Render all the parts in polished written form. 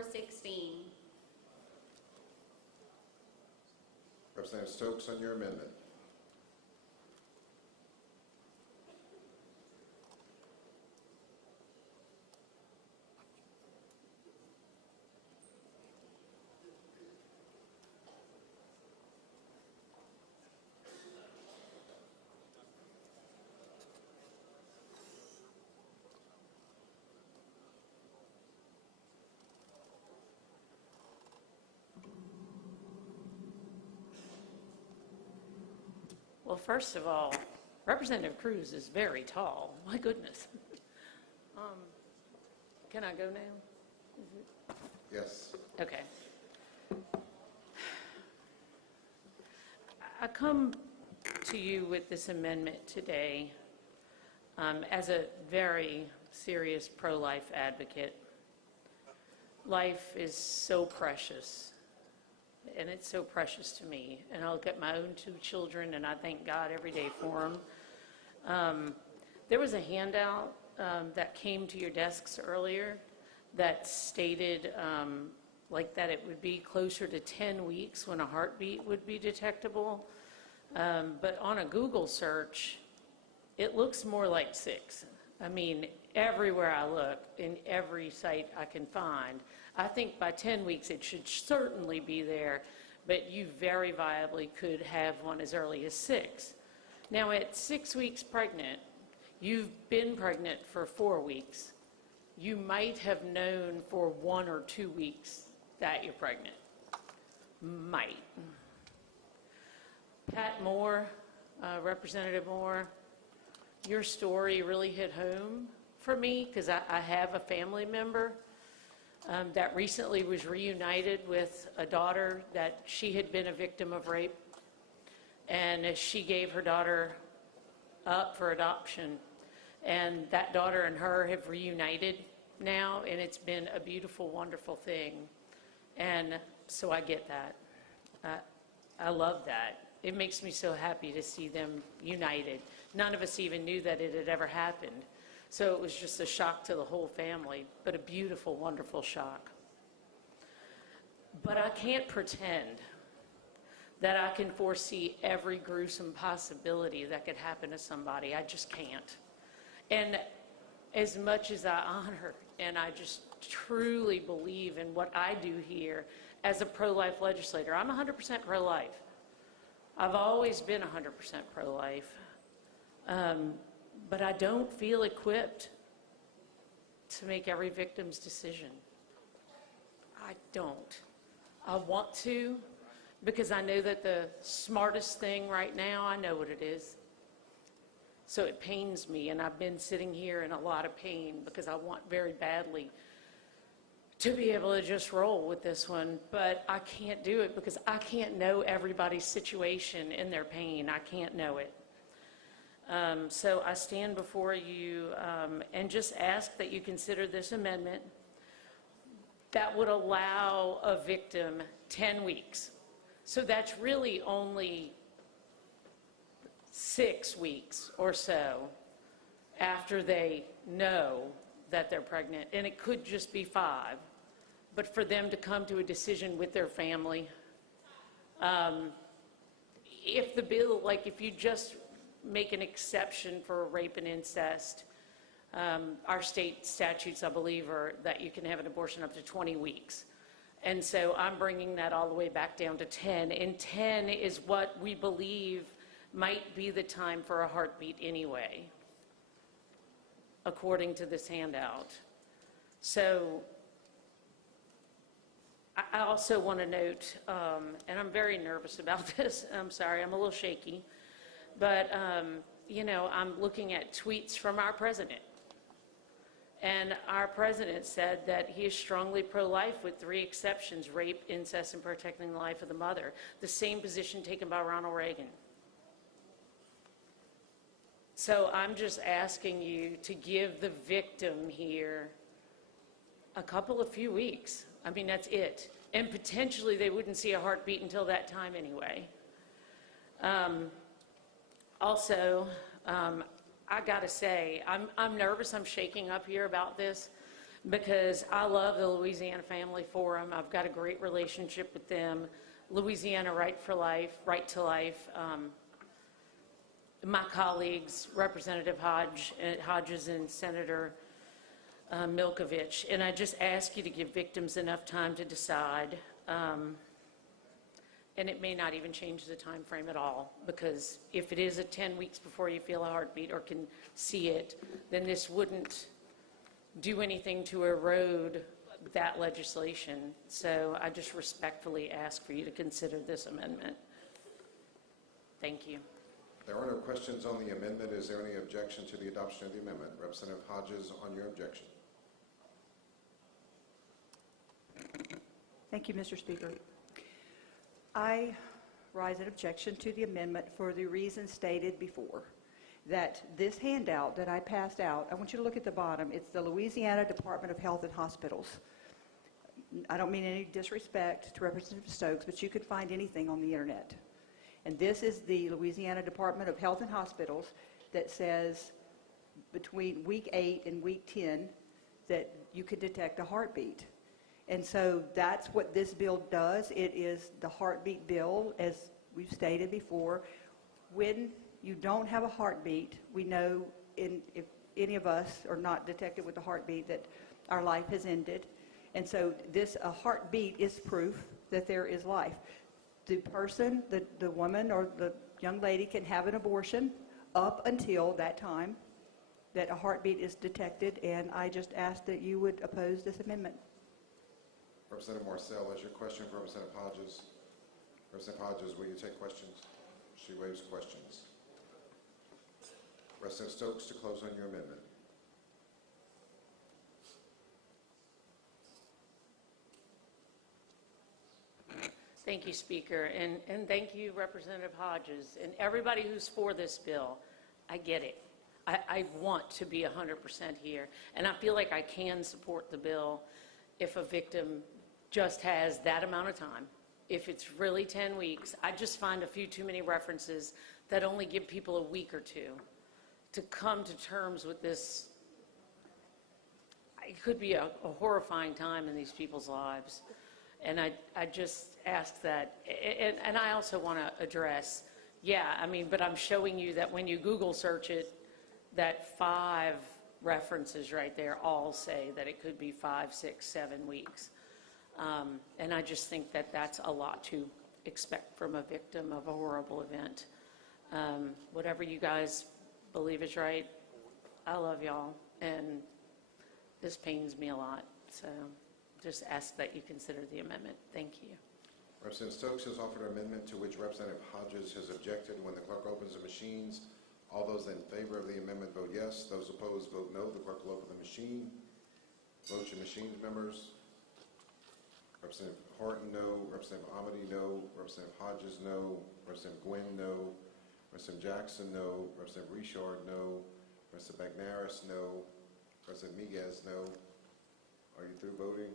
416. Representative Stokes on your amendment. Well, first of all, Representative Cruz is very tall. My goodness. Can I go now? Yes. Okay. I come to you with this amendment today as a very serious pro-life advocate. Life is so precious, and it's so precious to me. And I look at my own 2 children, and I thank God every day for them. There was a handout that came to your desks earlier that stated like that it would be closer to 10 weeks when a heartbeat would be detectable. But on a Google search, it looks more like 6. I mean, everywhere I look, in every site I can find, I think by 10 weeks it should certainly be there, but you very viably could have one as early as 6. Now, at 6 weeks pregnant, you've been pregnant for 4 weeks. You might have known for 1 or 2 weeks that you're pregnant. Might. Pat Moore, Representative Moore, your story really hit home for me because I have a family member that recently was reunited with a daughter that she had been a victim of rape, and she gave her daughter up for adoption, and that daughter and her have reunited now, and it's been a beautiful, wonderful thing. And so I get that. I love that. It makes me so happy to see them united. None of us even knew that it had ever happened. So it was just a shock to the whole family, but a beautiful, wonderful shock. But I can't pretend that I can foresee every gruesome possibility that could happen to somebody. I just can't. And as much as I honor and I just truly believe in what I do here as a pro-life legislator, I'm 100% pro-life. I've always been 100% pro-life, but I don't feel equipped to make every victim's decision. I don't. I want to, because I know that the smartest thing right now, I know what it is. So it pains me, and I've been sitting here in a lot of pain because I want very badly to be able to just roll with this one, but I can't do it because I can't know everybody's situation and their pain. I can't know it. So I stand before you and just ask that you consider this amendment that would allow a victim 10 weeks. So that's really only 6 weeks or so after they know that they're pregnant, and it could just be 5. But for them to come to a decision with their family, if the bill, like if you just make an exception for rape and incest, our state statutes, I believe, are that you can have an abortion up to 20 weeks. And so I'm bringing that all the way back down to 10. And 10 is what we believe might be the time for a heartbeat anyway, according to this handout. So I also want to note, and I'm very nervous about this, I'm sorry, I'm a little shaky, but, you know, I'm looking at tweets from our president. And our president said that he is strongly pro-life with 3 exceptions: rape, incest, and protecting the life of the mother. The same position taken by Ronald Reagan. So I'm just asking you to give the victim here a few weeks. I mean, that's it. And potentially they wouldn't see a heartbeat until that time anyway. Also, I got to say, I'm nervous, I'm shaking up here about this, because I love the Louisiana Family Forum. I've got a great relationship with them. Louisiana Right for Life, Right to Life. My colleagues, Representative Hodges and Senator Milkovich, and I just ask you to give victims enough time to decide. And it may not even change the time frame at all, because if it is 10 weeks before you feel a heartbeat or can see it, then this wouldn't do anything to erode that legislation. So I just respectfully ask for you to consider this amendment. Thank you. There are no questions on the amendment. Is there any objection to the adoption of the amendment? Representative Hodges, on your objection. Thank you, Mr. Speaker. I rise in objection to the amendment for the reasons stated before, that this handout that I passed out, I want you to look at the bottom. It's the Louisiana Department of Health and Hospitals. I don't mean any disrespect to Representative Stokes, but you could find anything on the internet. And this is the Louisiana Department of Health and Hospitals that says between week 8 and week 10 that you could detect a heartbeat. And so that's what this bill does. It is the heartbeat bill, as we've stated before. When you don't have a heartbeat, we know if any of us are not detected with a heartbeat that our life has ended. And so a heartbeat is proof that there is life. The person, the woman or the young lady can have an abortion up until that time that a heartbeat is detected, and I just ask that you would oppose this amendment. Representative Marcel, is your question for Representative Hodges? Representative Hodges, will you take questions? She waives questions. Representative Stokes, to close on your amendment. Thank you, Speaker, and thank you, Representative Hodges, and everybody who's for this bill. I get it. I want to be 100% here, and I feel like I can support the bill if a victim just has that amount of time. If it's really 10 weeks, I just find a few too many references that only give people a week or two to come to terms with this. It could be a horrifying time in these people's lives. And I just ask that, and I also want to address, but I'm showing you that when you Google search it, that 5 references right there all say that it could be 5, 6, 7 weeks. And I just think that that's a lot to expect from a victim of a horrible event. Whatever you guys believe is right, I love y'all, and this pains me a lot. So just ask that you consider the amendment. Thank you. Representative Stokes has offered an amendment to which Representative Hodges has objected. When the clerk opens the machines, all those in favor of the amendment vote yes. Those opposed vote no. The clerk will open the machine. Vote your machines, members. Representative Horton, no. Representative Amity, no. Representative Hodges, no. Representative Gwynn, no. Representative Jackson, no. Representative Richard, no. Representative Bagnaris, no. Representative Miguez, no. Are you through voting?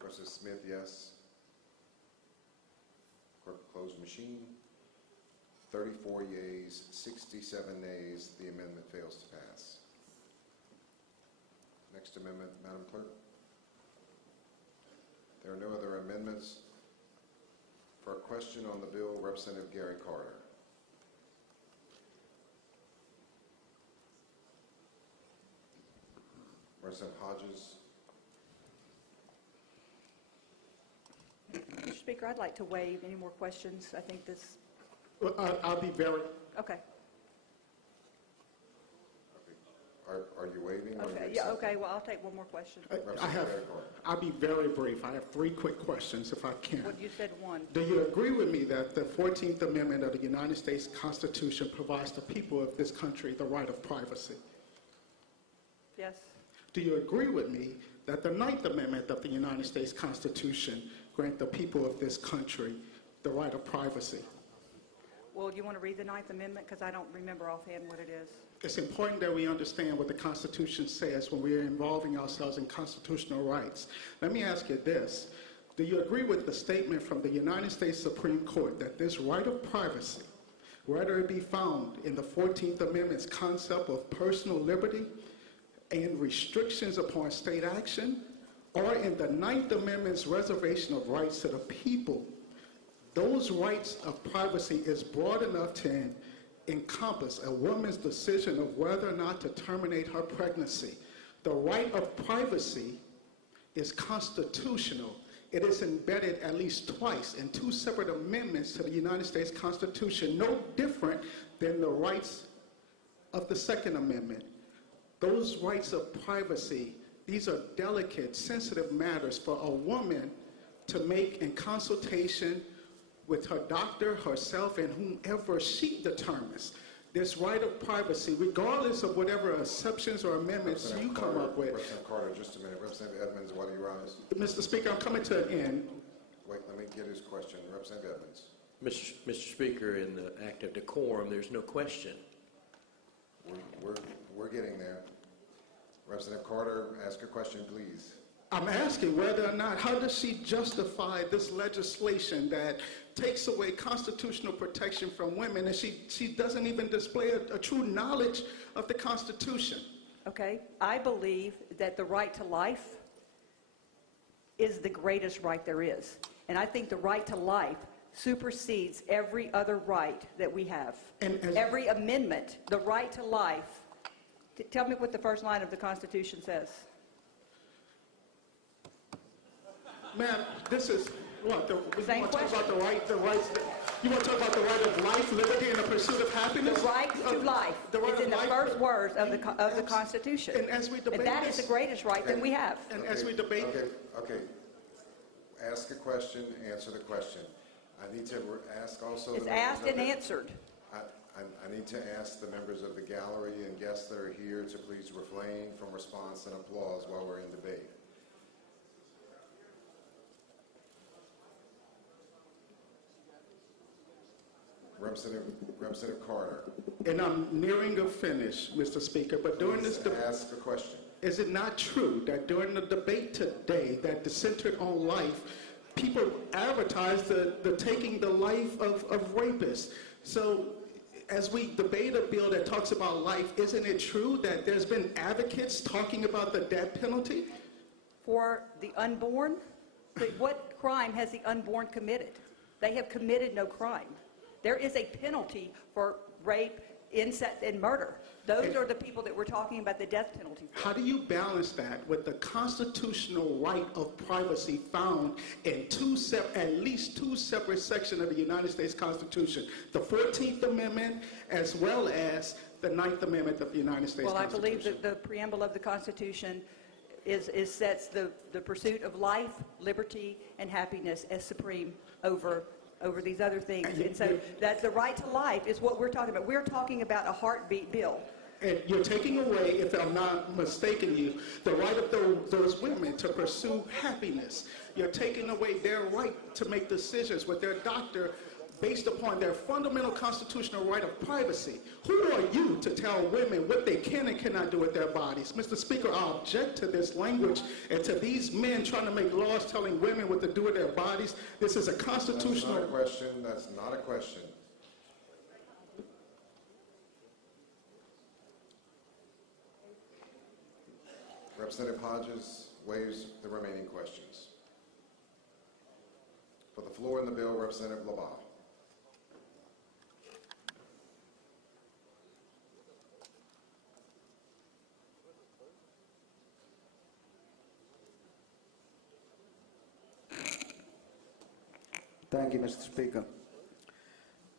Representative Smith, yes. Clerk will close the machine. 34 yeas, 67 nays. The amendment fails to pass. Next amendment, Madam Clerk. There are no other amendments. For a question on the bill, Representative Gary Carter. Representative Hodges. Mr. Speaker, I'd like to waive any more questions. I think this... Well, I'll be very... Okay. Are you waiving? Okay. Yeah, okay. Well, I'll take one more question. I'll be very brief. I have 3 quick questions, if I can. What you said one. Do you agree with me that the 14th Amendment of the United States Constitution provides the people of this country the right of privacy? Yes. Do you agree with me that the 9th Amendment of the United States Constitution grants the people of this country the right of privacy? Well, do you want to read the 9th Amendment? Because I don't remember offhand what it is. It's important that we understand what the Constitution says when we are involving ourselves in constitutional rights. Let me ask you this. Do you agree with the statement from the United States Supreme Court that this right of privacy, whether it be found in the 14th Amendment's concept of personal liberty and restrictions upon state action, or in the Ninth Amendment's reservation of rights to the people, those rights of privacy is broad enough to encompass a woman's decision of whether or not to terminate her pregnancy. The right of privacy is constitutional. It is embedded at least twice in two separate amendments to the United States Constitution, no different than the rights of the Second Amendment. Those rights of privacy, these are delicate, sensitive matters for a woman to make in consultation with her doctor, herself, and whomever she determines. This right of privacy, regardless of whatever exceptions or amendments you come up with. Representative Carter, just a minute. Representative Edmonds, why do you rise? Mr. Speaker, I'm coming to an end. Wait, let me get his question. Representative Edmonds. Mr. Speaker, in the act of decorum, there's no question. We're getting there. Representative Carter, ask your question, please. I'm asking whether or not, how does she justify this legislation that takes away constitutional protection from women, and she doesn't even display a true knowledge of the Constitution? Okay, I believe that the right to life is the greatest right there is. And I think the right to life supersedes every other right that we have. And every amendment, the right to life. Tell me what the first line of the Constitution says. Ma'am, this is what? Same you want to talk question. about the rights, you want to talk about the right of life, liberty, and the pursuit of happiness? The right to life right is of in the life. first words of the Constitution. And as we debate And that is this- the greatest right that we have. And as we debate, Okay. Ask a question, answer the question. I need to ask also. the It's members asked of and the- answered. I need to ask the members of the gallery and guests that are here to please refrain from response and applause while we're in debate. Representative Carter. and I'm nearing a finish, Mr. Speaker, but during this Please debate, ask a question. is it not true that during the debate today that centered on life, people advertise the taking the life of rapists? So as we debate a bill that talks about life, isn't it true that there's been advocates talking about the death penalty? For the unborn, what crime has the unborn committed? They have committed no crime. There is a penalty for rape, incest, and murder. Those are the people that we're talking about the death penalty for. How do you balance that with the constitutional right of privacy found in at least two separate sections of the United States Constitution, the 14th Amendment as well as the 9th Amendment of the United States Well, I Constitution? believe that the preamble of the Constitution sets the pursuit of life, liberty, and happiness as supreme over these other things. And so that's the right to life is what we're talking about. We're talking about a heartbeat bill. And you're taking away, if I'm not mistaken you, the right of those women to pursue happiness. You're taking away their right to make decisions with their doctor based upon their fundamental constitutional right of privacy. Who are you to tell women what they can and cannot do with their bodies? Mr. Speaker, I object to this language and to these men trying to make laws telling women what to do with their bodies. This is a constitutional... That's not a question. That's not a question. Representative Hodges waives the remaining questions. For the floor in the bill, Representative LaBalle. Thank you, Mr. Speaker.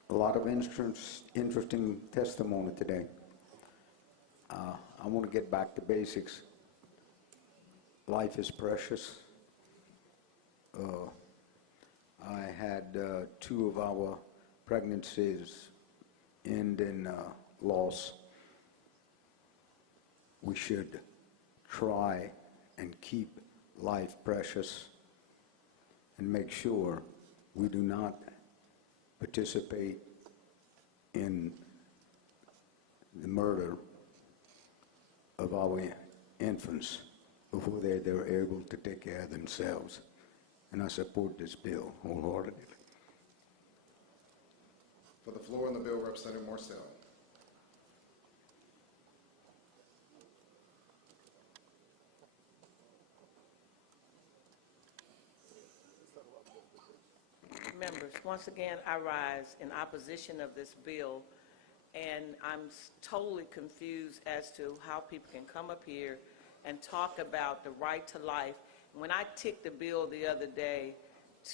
A lot of interesting testimony today. I want to get back to basics. Life is precious. I had two of our pregnancies end in loss. We should try and keep life precious and make sure we do not participate in the murder of our infants before they're able to take care of themselves. And I support this bill wholeheartedly. For the floor in the bill, Representative Morcell. Members, once again, I rise in opposition of this bill, and I'm totally confused as to how people can come up here and talk about the right to life. When I ticked the bill the other day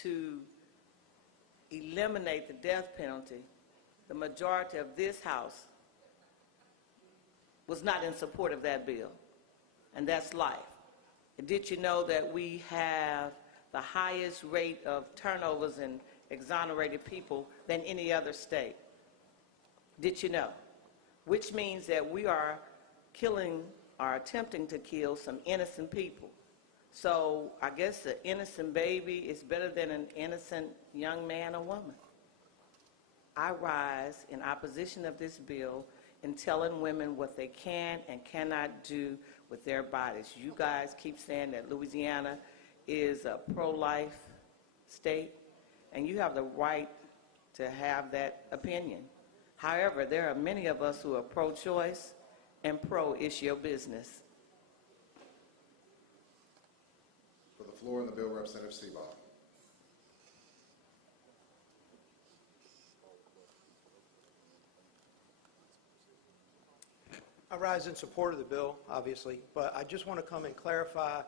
to eliminate the death penalty, the majority of this House was not in support of that bill, and that's life. And did you know that we have the highest rate of turnovers and exonerated people than any other state? Did you know? Which means that we are killing or attempting to kill some innocent people. So I guess an innocent baby is better than an innocent young man or woman. I rise in opposition of this bill in telling women what they can and cannot do with their bodies. You guys keep saying that Louisiana is a pro-life state, and you have the right to have that opinion. However, there are many of us who are pro-choice and pro-it's your business. For the floor on the bill, Representative Seabaugh. I rise in support of the bill, obviously, but I just want to come and clarify.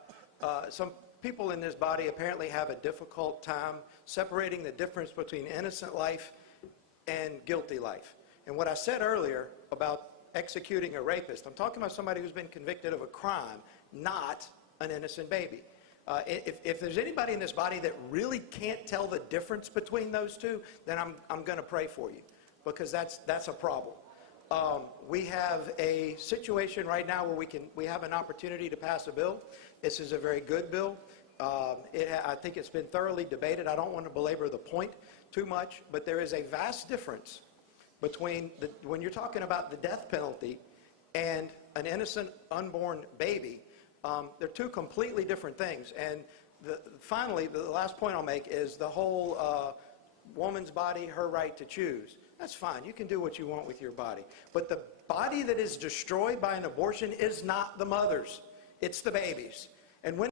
Some people in this body apparently have a difficult time separating the difference between innocent life and guilty life. And what I said earlier about executing a rapist, I'm talking about somebody who's been convicted of a crime, not an innocent baby. If there's anybody in this body that really can't tell the difference between those two, then I'm going to pray for you, because that's a problem. We have a situation right now where we have an opportunity to pass a bill. This is a very good bill. I think it's been thoroughly debated. I don't want to belabor the point too much, but there is a vast difference between when you're talking about the death penalty and an innocent unborn baby. They're two completely different things. And finally, the last point I'll make is the whole woman's body, her right to choose. That's fine. You can do what you want with your body. But the body that is destroyed by an abortion is not the mother's. It's the baby's. And when